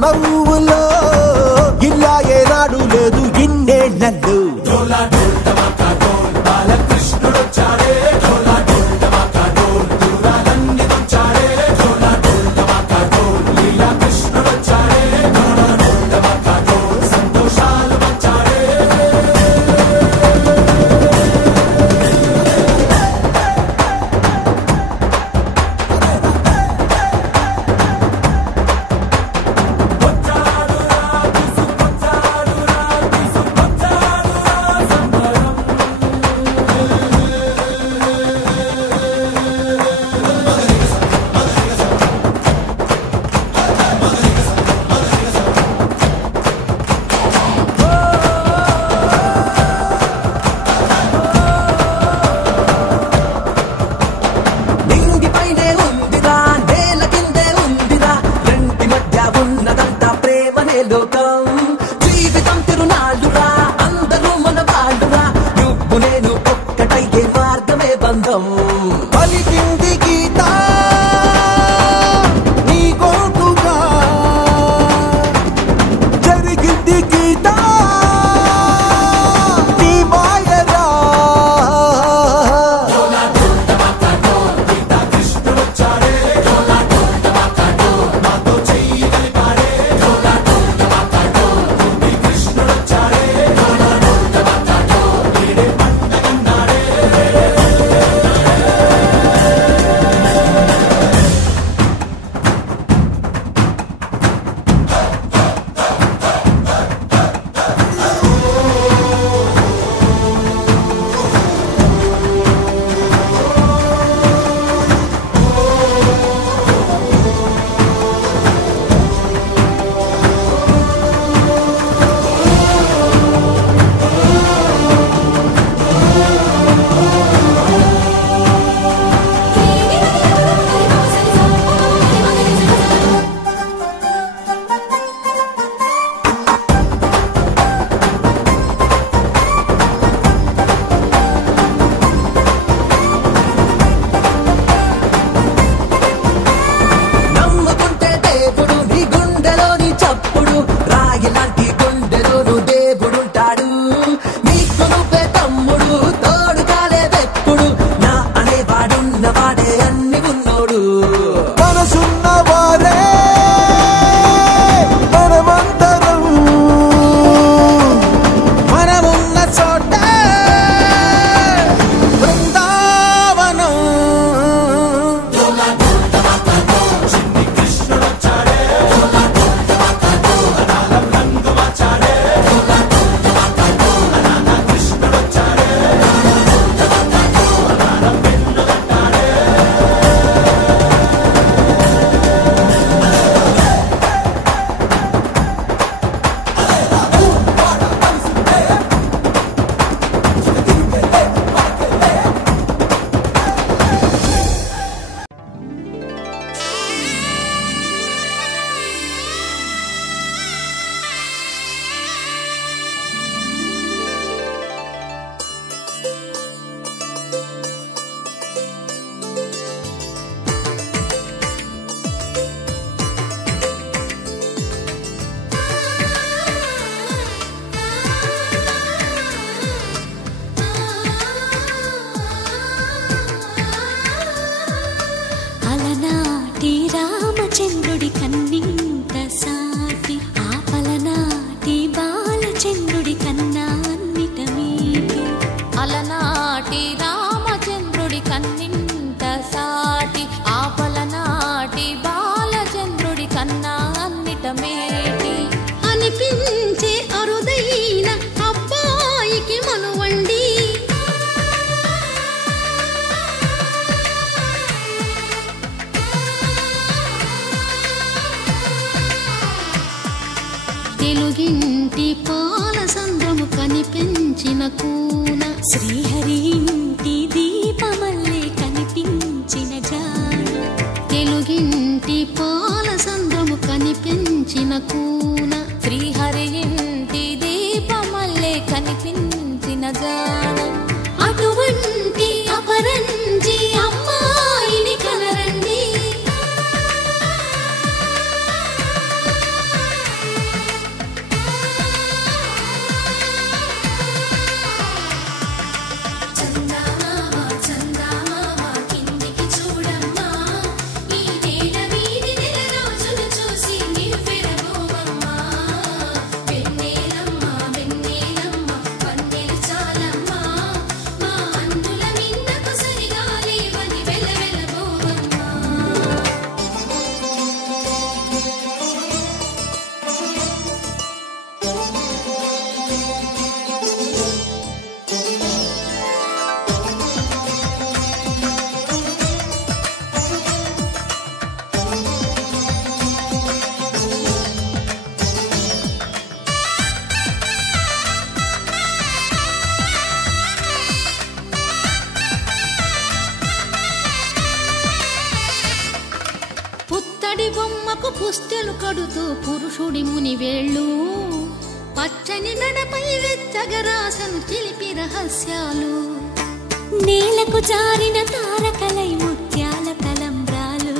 నవ్వులో ఇలా ఏనాడు లేదు ఇన్నేళ్లలో జీవితం తిరునాళ్ళురా అందరూ మన వాళ్ళురా నువ్వు నేను ఒక్కటయ్యే మార్గమే బంధం పలికింది గీత నీ గోటుగా జరిగింది గీత నీ మాయరా కృష్ణుడు తెలుగింటి పాల సంద్రము కనిపించిన కూన శ్రీహరి ఇంటి దీపమల్లే కనిపించిన జాన తెలుగింటి పాల సంద్రము కనిపించిన కూన శ్రీహరి ఇంటి దీపమల్లే కనిపించిన జాన అటువంటి అపరంజి అమ్మాయిని కనరండి పుత్తడి బొమ్మకు పుస్తెలు కడుతూ పురుషుడి ముని వేళ్ళు పచ్చని మెడపై వెచ్చగరాసను చిలిపి రహస్యాలు నేలకు జారిన తారకలై ముత్యాల తలంబ్రాలు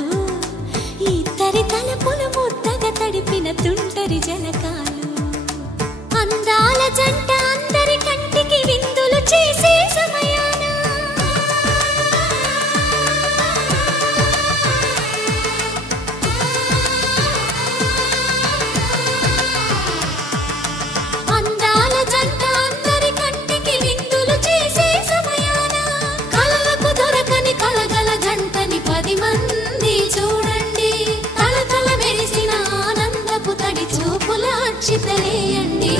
ఇద్దరి తలపులు ముద్దగా తడిపిన తుంటరి జలకాలు అందాల జంట అందరి కంటికి విందులు చేసే సమయాన అందాల జంట అందరి కంటికి విందులు చేసే సమయాన కలలకు దొరకని కలగల జంటని 10 మంది చూడండి తలతల మెరిసిన ఆనందపు తడి చూపుల అక్షితలేయండి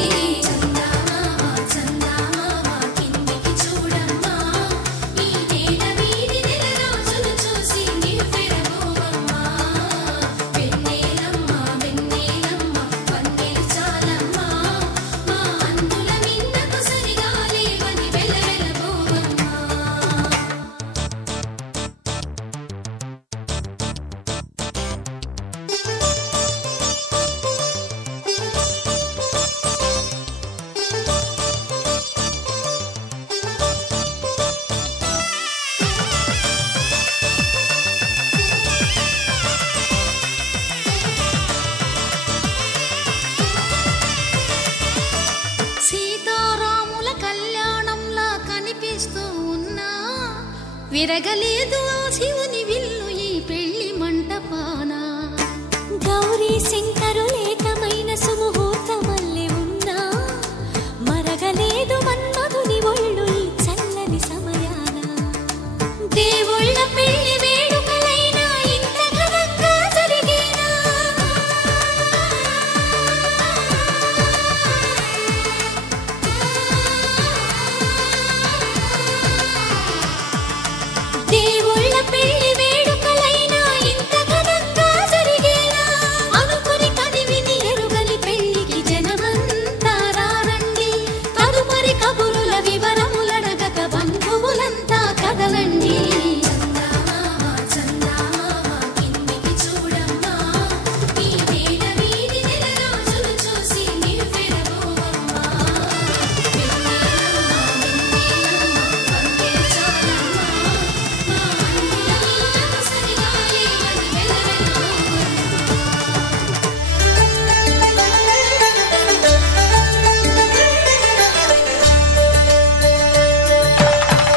సీతారాముల కళ్యాణంలా కనిపిస్తూ ఉన్నా విరగలేదు ఆ శివుని విల్లు ఈ పెళ్లి మంటపాన గౌరీ శంకరులేకమైన సుముహూర్తమల్లె ఉన్నా మరగలేదు మన్మధుని ఒళ్ళు ఈ చల్లని సమయాన దేవుళ్ళ పెళ్లి వేడుకలైనా ఇంత ఘనంగా జరిగేనా దేవుళ్ళ పెళ్లి వేడుకలైనా ఇంత ఘనంగా జరిగేనా అనుకుని కదివిని ఎరుగని పెళ్లికి జనమంతా రారండి తదుపరి కబురుల వివరములడగక బంధువులంతా కదలండి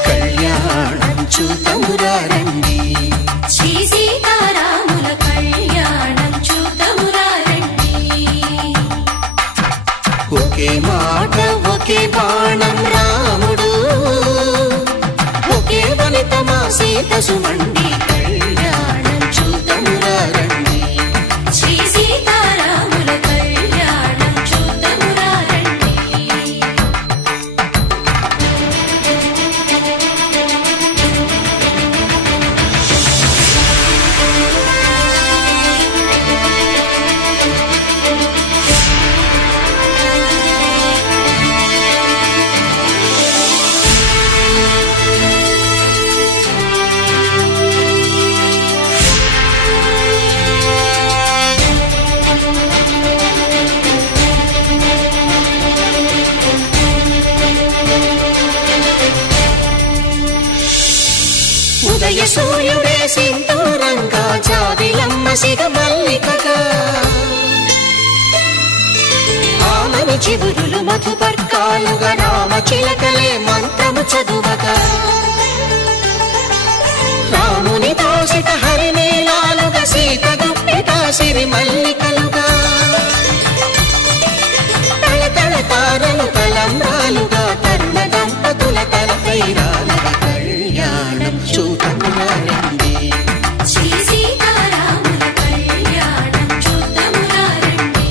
కళ్యాణం చూతమురారండి శ్రీ సీతారాముల కళ్యాణం చూతమురారండి ఒకే మాట ఒకే బాణం రాముడు ఒకే వనిత మా సీత సుమండి కళ్యాణం చూతమురారండి శ్రీ సీతారాముల కళ్యాణం చూతమురారండి సింధూరంగా జాబిలమ్మ సిగ మల్లికగా ఆమని చివురులు మధుపర్కాలుగా రామ చిలకలే మంత్రము చదువగా రాముని దోసిట హరినీలాలుగా సీత గుప్పిట సిరి మల్లికలుగా తళతళ తారలు తలంబ్రాలుగా తరుణ దంపతుల తలపైరాలుగా కళ్యాణం చూడమురా రండి శ్రీ సీతారాముల కళ్యాణం చూద్దామురా రండి.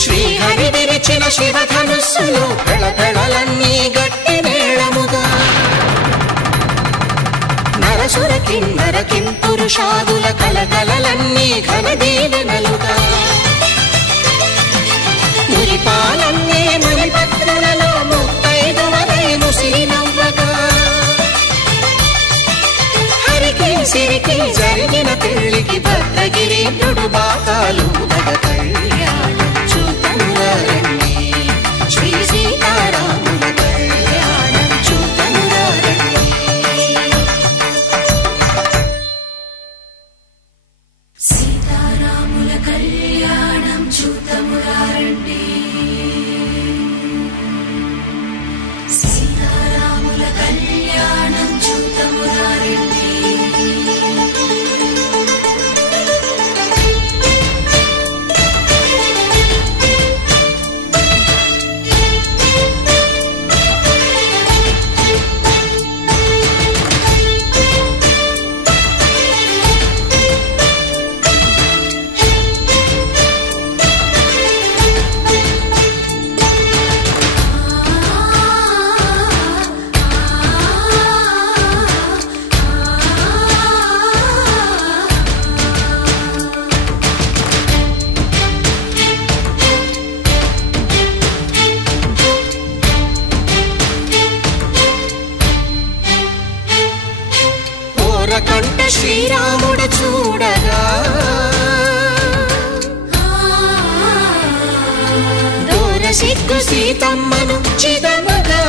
శ్రీహరి విరిచిన శివధనుస్సులు పెళపెళలన్నీ గట్టి మేళముగా నరసుర కిన్నర కింపురుషాదుల కలకలలన్నీ ఘన దీవెనలుగా మురిపాలన్నీ మణిపత్రులలో ముత్తైదువలై ముసిరి నవ్వగా హరికి సిరికి జరిగిన పెళ్లికి భద్రగిరి బాకాలు కళ్యాణం చూడమురా రండి శ్రీ సీతారాముల కళ్యాణం చూడమురా రండి సీతారాముల కళ్యాణం చూద్దామురా రండి. సీతారాముల కళ్యాణం చూద్దామురా రండి. కంట శ్రీరాముడు చూడగా దూర సిగ్గు సీతమ్మను చిదమగా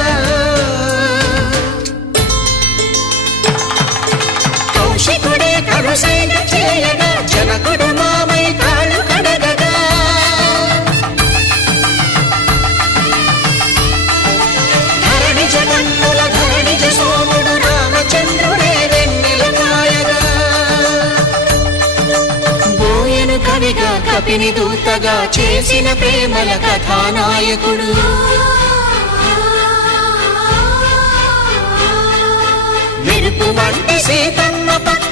కౌశికుడే కరుసైన చేయగా జనకుడు మామై కాళ్ళు కడగగా ధరణి జగన్నుల ధరణిజ సోముడు రామచంద్రుడే కవిగా కపిని దూతగా చేసిన ప్రేమల కథానాయకుడు మెరుపు వంటి సీతమ్మ పక్క